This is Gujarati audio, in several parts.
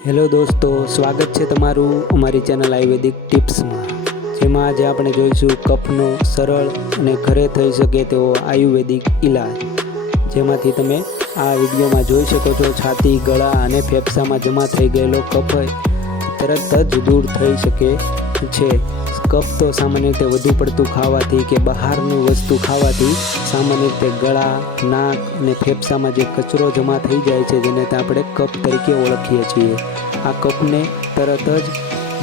હેલો દોસ્તો, સ્વાગત છે તમારું અમારી ચેનલ આયુર્વેદિક ટિપ્સમાં, જેમાં આજે આપણે જોઈશું કફનો સરળ અને ઘરે થઈ શકે તેવો આયુર્વેદિક ઇલાજ, જેમાંથી તમે આ વિડીયોમાં જોઈ શકો છો. છાતી, ગળા અને ફેફસામાં જમા થઈ ગયેલો કફ તરત જ દૂર થઈ શકે છે. કફ તો સામાન્ય રીતે વધુ પડતું ખાવાથી કે બહારનું વસ્તુ ખાવાથી સામાન્ય રીતે ગળા, નાક અને ફેફસામાં જે કચરો જમા થઈ જાય છે, જેને આપણે કફ તરીકે ઓળખીએ છીએ. આ કફને તરત જ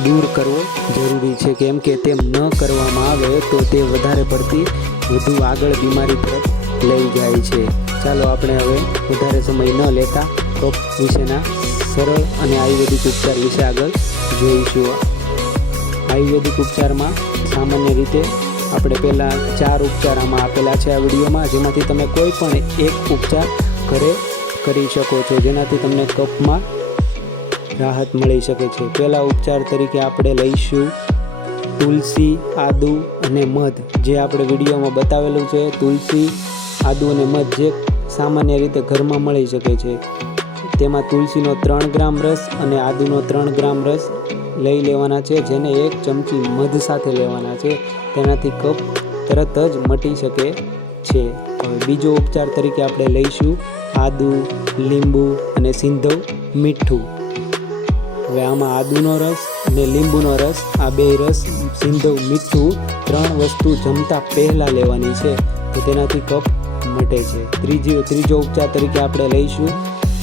દૂર કરવો જરૂરી છે, કેમ કે તેમ ન કરવામાં આવે તો તે વધારે પડતી વધુ આગળ બીમારી તરફ લઈ જાય છે. ચાલો આપણે હવે વધારે સમય ન લેતા કફ વિશેના સરળ અને આયુર્વેદિક ઉપચાર વિશે આગળ જોઈશું. આયુર્વેદિક ઉપચારમાં સામાન્ય રીતે આપણે પહેલાં 4 ઉપચાર આમાં આપેલા છે આ વિડીયોમાં, જેમાંથી તમે કોઈ પણ એક ઉપચાર ઘરે કરી શકો છો, જેનાથી તમને કફમાં રાહત મળી શકે છે. પહેલા ઉપચાર તરીકે આપણે લઈશું તુલસી, આદુ અને મધ, જે આપણે વિડીયોમાં બતાવેલું છે. તુલસી, આદુ અને મધ જે સામાન્ય રીતે ઘરમાં મળી શકે છે. તેમાં તુલસીનો 3 ગ્રામ રસ અને આદુનો 3 ગ્રામ રસ લઈ લેવાના છે, જેને 1 ચમચી મધ સાથે લેવાના છે. તેનાથી કફ તરત જ મટી શકે છે. હવે બીજો ઉપચાર તરીકે આપણે લઈશું આદુ, લીંબુ અને સિંધવ મીઠું. હવે આમાં આદુનો રસ અને લીંબુનો રસ, આ 2 રસ, સિંધવ મીઠું, 3 વસ્તુ જમતા પહેલાં લેવાની છે, તો તેનાથી કફ મટે છે. ત્રીજો ઉપચાર તરીકે આપણે લઈશું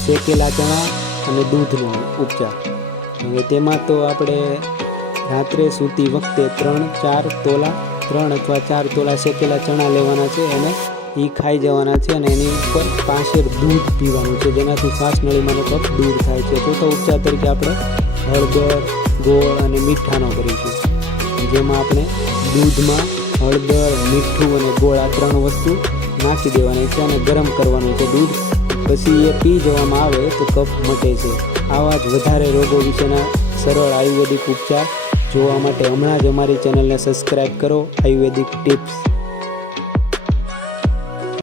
શેકેલા ચણા અને દૂધનો ઉપચાર. હવે તેમાં તો આપણે રાત્રે સૂતી વખતે 3 અથવા 4 તોલા શેકેલા ચણા લેવાના છે, અને એ ખાઈ જવાના છે, અને એની ઉપર પાસેર દૂધ પીવાનું છે, જેનાથી શ્વાસનળીમાંનો કફ દૂર થાય છે. ચોથો ઉપચાર તરીકે આપણે હળદર, ગોળ અને મીઠાનો કરીશું, જેમાં આપણે દૂધમાં હળદર, મીઠું અને ગોળ આ 3 વસ્તુ નાખી દેવાની છે અને ગરમ કરવાનું છે દૂધ. પછી એ પી જવામાં આવે તો કફ મટે છે. આવા જ વધારે રોગો વિશેના સરળ આયુર્વેદિક ઉપચાર જોવા માટે હમણાં જ અમારી ચેનલને સબસ્ક્રાઈબ કરો, આયુર્વેદિક ટિપ્સ.